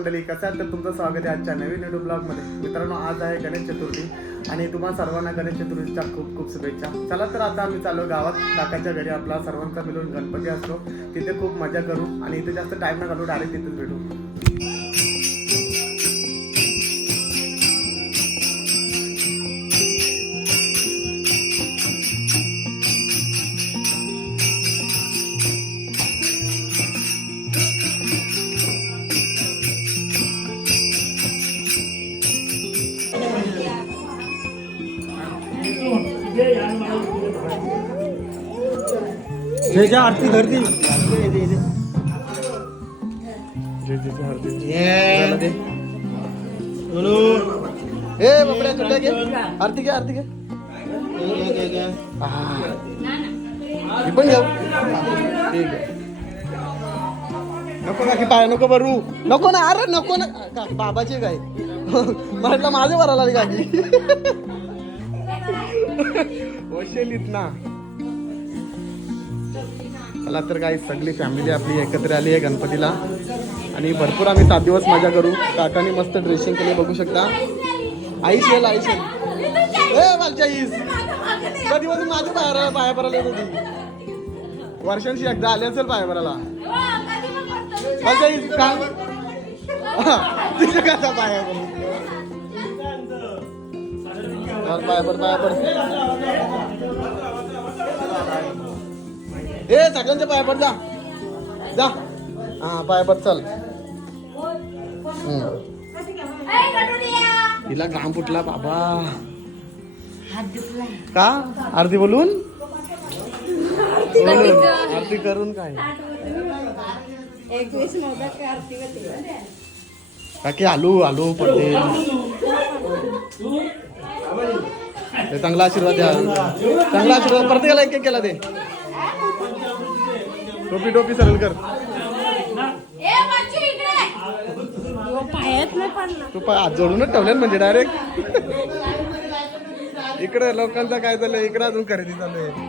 मंडळी कसं आहात? तर तुमचं स्वागत आहे आजच्या नवीन युट्यूब ब्लॉगमध्ये मित्रांनो आज आहे गणेश चतुर्थी आणि तुम्हा सर्वांना गणेश चतुर्थीच्या खूप खूप शुभेच्छा. चला तर आता आम्ही चालू गावात. काकाच्या घरी आपला सर्वांचा मिळून गणपती असतो. तिथे खूप मजा करू आणि इथे जास्त टाईम ना घालू डायरेक्ट तिथेच भेटू. जय जय आरती धरती. चला ए बापड्या कुठे घे. आरती घे आरती घे. ही. पण घेऊ. ठीक आहे नको काकी पाय नको बरू नको ना अरे नको ना. बाबाचे बाबाची काय म्हटलं माझे भरायला काकी. वशेलीत ना. चला तर काय सगळी फॅमिली आपली एकत्र आली आहे गणपतीला. आणि भरपूर आम्ही सात दिवस मजा करू काकाने मस्त ड्रेसिंग केली बघू शकता. आईश येईल आईश येईल ए आईस कधी मधून माझ्या पाया पाया भरायला येत होती. वर्षांशी एकदा आली असेल पाया भरायला मालच्या आईस का? तिथे कसा पाया चल, पाया भर पाया भर ए सगळ्यांच्या पाया पड जा. जा. हा पाया पड चल. तिला घाम फुटला बाबा. का? आरती बोलून? आरती करून काय? का काकी आलू आलू पडते ते चांगला आशीर्वाद द्या. चांगला आशीर्वाद. प्रत्येकाला एक एक केला ते टोपी टोपी सरळ कर. पायात नाही पडला तू हात जोडूनच ठेवले म्हणजे डायरेक्ट इकडे लोकांचं काय झालं इकडे अजून खरेदी चालू आहे.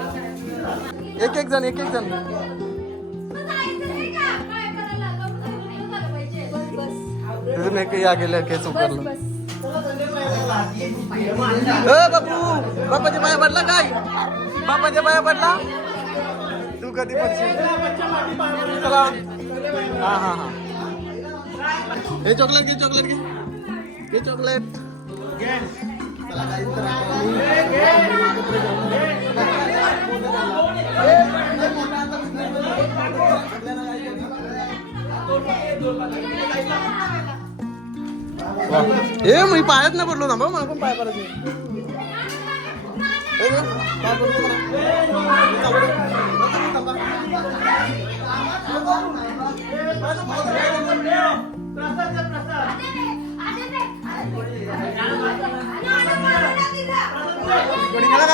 एक एक जण एक एक जण तिथून एक या गेल्या केस उकरलं ए बापू बापाच्या पाया पडला काय बापाच्या पाया पडला तू कधी पडशील चला। हा हा हा। हे चॉकलेट घे चॉकलेट घे घे चॉकलेट ए मी पायात नाही पडलो ना भाऊ मला पण पाय पडतो.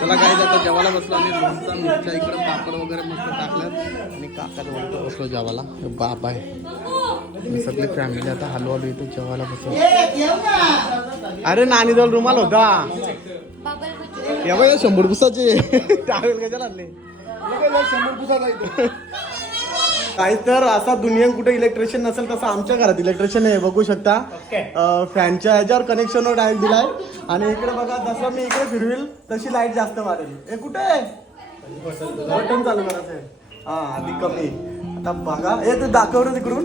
चला काय आता जेवायला बसलो आम्ही. लोणचा मिरच्या पापड वगैरे मस्त टाकलं. आणि काका जवळ बसलो जेवायला. बाप आहे. मी सगळी फॅमिली आता हलू येतो जेवायला बसलो. अरे नानी जवळ रुमाल होता. या शंभर पुसाचे. टावेल कशाला आणले? काही तर असा दुनियेत कुठे इलेक्ट्रिशियन नसेल तसं आमच्या घरात इलेक्ट्रिशियन आहे बघू शकता. फॅनच्या ह्याच्यावर कनेक्शनवर डायरेक्ट दिलाय. आणि इकडे बघा जसं मी इकडे फिरविल तशी लाइट जास्त वाढेल. हे कुठे बटन चालू करायचं आहे हा आधी कमी. आता बघा. हे तू दाखव रे तिकडून.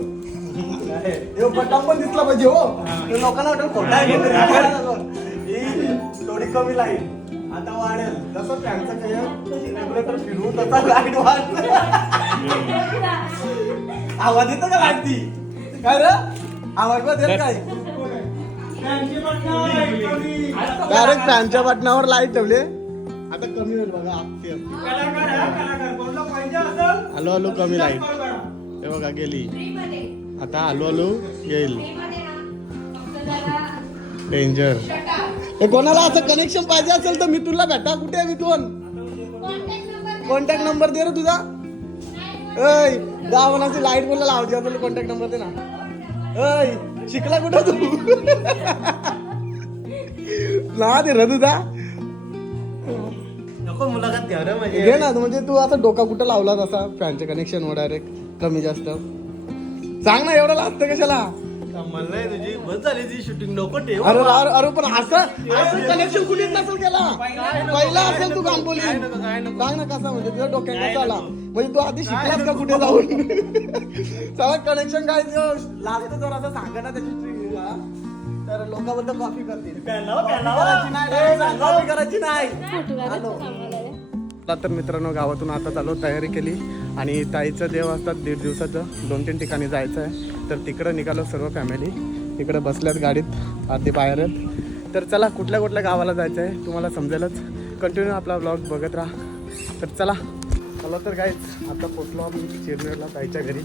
हे बटा पण दिसला पाहिजे हो. ते लोकांना वाटेल खोटा आहे. थोडी कमी लाइट आता वाढेल. जसं काही रेग्युलेटर फिरवू तसा लाइट वाढ. आवाज येतो का लाइट ती काय रे? आवाज पण येत काय डायरेक्ट फॅनच्या बटनावर लाइट ठेवले. आता कमी होईल बघा हॅलो हॅलो कमी लाइट. हे बघा गेली. आता हॅलो हॅलो येईल. डेंजर हे कोणाला असं कनेक्शन पाहिजे असेल तर मी तुला भेटा. कुठे आहे मिथून? कॉन्टॅक्ट नंबर दे रे तुझा. ऐ गावनाची लाइट बोलला लावची असेल कॉन्टॅक्ट नंबर दे ना. ऐ शिकला कुठं तू? ना दे रे तुझा. नको मुलाखत घ्या रे म्हणजे घे ना म्हणजे तू आता डोका कुठं लावलास असा फॅनच्या कनेक्शन डायरेक्ट कमी जास्त. सांग ना एवढं लागतं कशाला? मला नाही तुझी. बस झाली ती शूटिंग नको ठेव. अरे अरे अरे पण असं असं कनेक्शन कुणीच नसेल केला? पहिला असेल तू काम बोली काय नको, काय नको. सांग ना कसा म्हणजे तुझ्या डोक्यात काय कसा आला. म्हणजे तू आधी शिकलास का कुठे जाऊन? सगळं कनेक्शन काय लागतं जर असं सांगा ना त्याची तर लोकांबद्दल कॉफी करतील. करायची नाही कॉफी करायची नाही. आता तर मित्रांनो गावातून आता चालू तयारी केली. आणि ताईचं देव असतात दीड दिवसाचं. दोन तीन ठिकाणी जायचं आहे. तर तिकडं निघालो सर्व फॅमिली इकडे बसल्यात गाडीत अर्धी बाहेर आहेत. तर चला कुठल्या कुठल्या गावाला जायचं आहे तुम्हाला समजेलच. कंटिन्यू आपला ब्लॉग बघत राहा. तर चला. चला तर काहीच आता पोचलो आम्ही चिरनेरला ताईच्या घरी.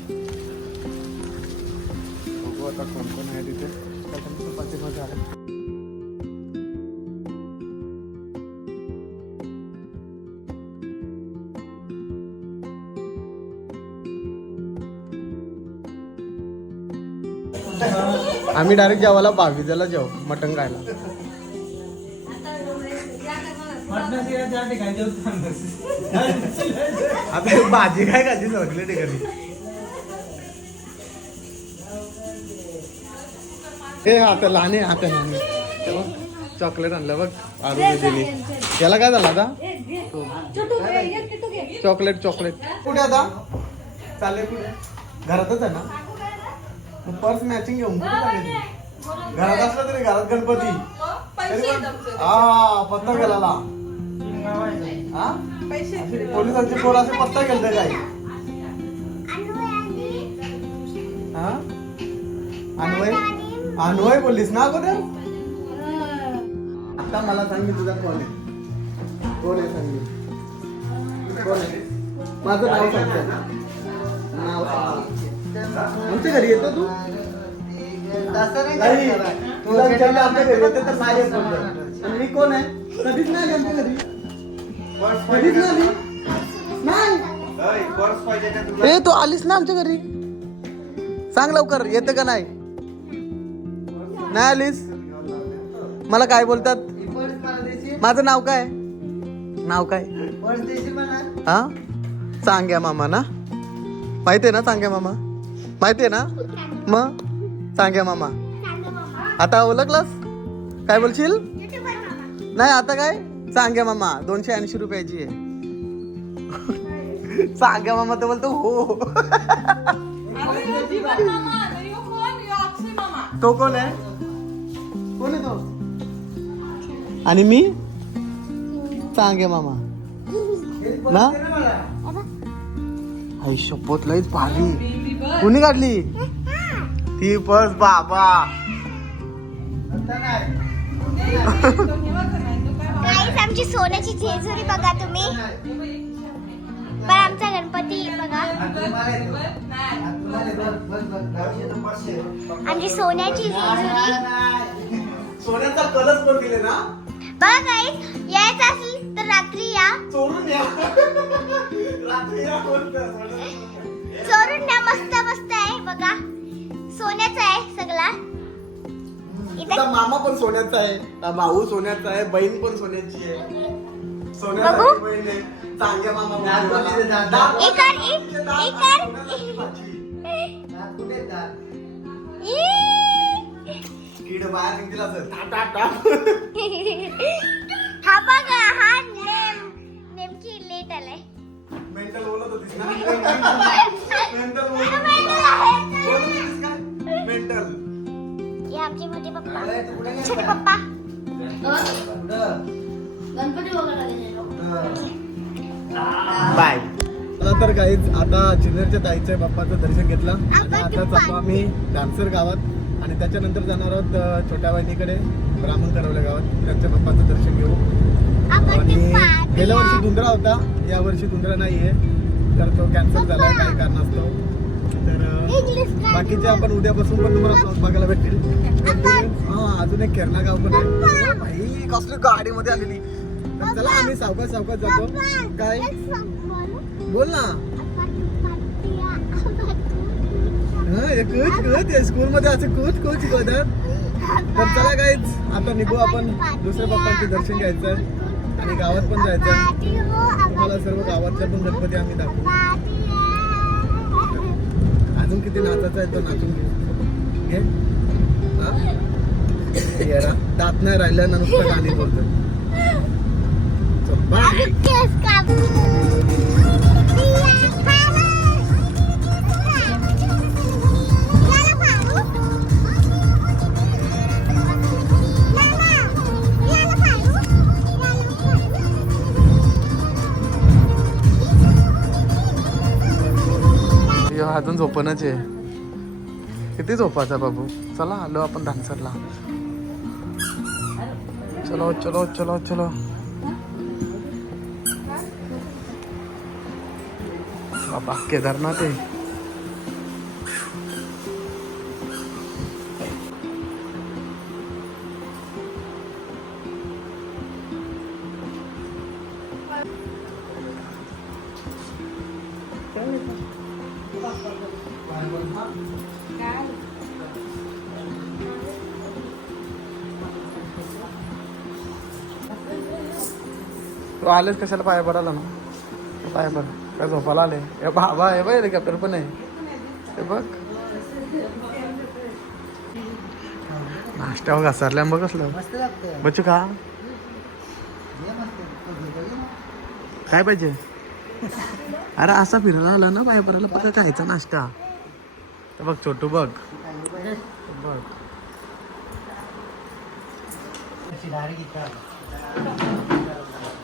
बघू आता कोण कोण आहे तिथे. त्याच्यानंतर झाला आम्ही डायरेक्ट जेवायला बावीजाला जेव मटण खायला. आता भाजी काय खायची सगळी ठिकाणी हे आता लहान आहे आता लहान आहे. चॉकलेट आणलं बघ आरोग्य दिली. याला काय झालं आता? Chocolate chocolate. कुठे आता? चालले कुठे? घरातच आहे ना? पर्स मॅचिंग घेऊन कुठे चालले तू? घरात असलं तरी घरात गणपती. तरी पण- हा पत्ता गेला हा? पोलिसांचे पोर असे पत्ता गेलते काय? हा? अन्वय? अन्वय बोललीस ना अगोदर? आता मला सांग मी तुझा कोण आहे. कोण आहे सांग मी. कोण आहे? माझं नाव सांगतो नाव सांग. आमच्या घरी येतो तू? नाही तुला विचारलं आमच्या घरी येते तर नाही येत. बोलतो. आणि मी कोण आहे? कधीच नाही आली आमच्या घरी. कधीच नाही आली. नाही. ए तू आलीस ना आमच्या घरी. सांग लवकर येतं का नाही? नाही आलीस? मला काय बोलतात? माझं नाव काय? नाव काय? हा? सांग्या मामा ना? माहिती आहे ना सांग्या मामा? माहिती आहे ना? मग? सांग्या मामा. आता ओळखलास? काय बोलशील? नाही आता काय? सांग्या मामा. दोनशे ऐंशी रुपयाची आहे. सांग्या मामा तर बोलतो हो. तो कोण आहे? कोण आहे तो? आणि मी? सांगे मामा. ना? आई शपथ लईच भारी. कोणी काढली? ती बस बाबा. आमची सोन्याची जेजुरी बघा तुम्ही. पण आमचा गणपती बघा. आमची सोन्याची जेजुरी. सोन्याचा कलच पण दिले ना? बघा गाईस यायचं असेल तर रात्री या. चोरून या रात्री या तुझा मामा पण सोन्याचा आहे. भाऊ सोन्याचा आहे बहीण पण सोन्याची आहे. आहे. मामा बाहेर नेमकी लेट आलाय. मेंटल बोलत ना मेंटल. मेंटल. आमचे मोठे पप्पा. छोटे पप्पा. बाय चला तर काहीच आता जिन्नरच्या ताईच्या बाप्पाचं दर्शन घेतलं. आता चालू आम्ही डान्सर गावात. आणि त्याच्यानंतर जाणार आहोत छोट्या बहिणीकडे ब्राह्मण करवल्या गावात. त्यांच्या बाप्पाचं दर्शन घेऊ. आणि गेल्या वर्षी धुंदरा होता. या वर्षी धुंदरा नाहीये. तर तो कॅन्सल झाला काही कारण असतो तर बाकीचे आपण उद्यापासून पण तुम्हाला vlog बघायला भेटतील. हा अजून एक केरणा गाव पण आहे. भाई कसली गाडीमध्ये आलेली. तर चला आम्ही सावकाश सावकाश जातो. काय? बोल? ना. स्कूल मध्ये असं कूच कूच शिकवतात तर चला काहीच आता निघू आपण दुसऱ्या बाप्पांचे दर्शन घ्यायचं आणि गावात पण जायचं. तुम्हाला सर्व गावातल्या पण गणपती आम्ही दाखवू. अजून किती नाचायचं आहे तो नाचून घे. घे. हा? दात नाही राहिला ना नुसतं गाणी बोलतो चल, अजून झोपणच आहे. किती झोपायचा बाबू? चला आलो आपण डान्सरला. चलो चलो चलो चलो. बाबा केदारनाथ आहे. तू आलेच कशाला पाया पडायला ना? पाया पड. काय झोपायला आले? हे बाबा हे बघ हेलिकॉप्टर पण आहे. हे बघ. नाश्त्यावर घसरल्या बघ कसलं. बच्चू का काय पाहिजे? अरे असा फिरायला आला ना पाया पडायला बघ खायचा नाश्ता. हे बघ छोटू बघ. बघ.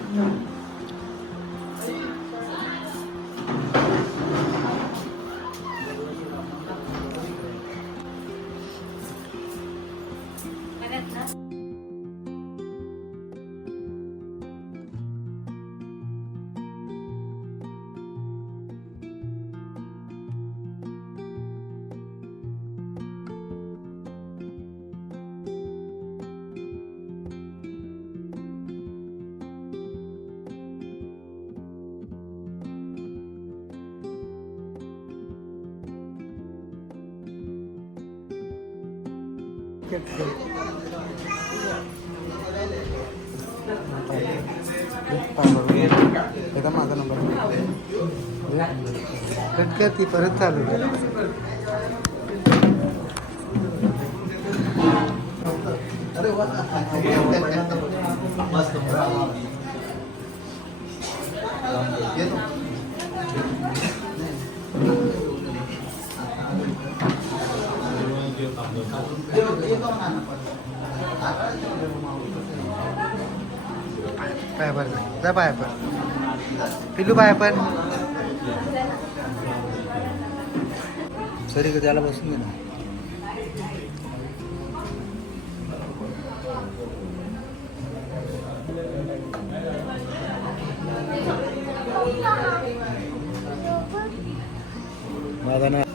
No. एकदा माझा नंबर कट कर ती परत चालू बाय पण जा बाय पण पिलू बाय पण सरी त्याला बसून घे ना. माझा ना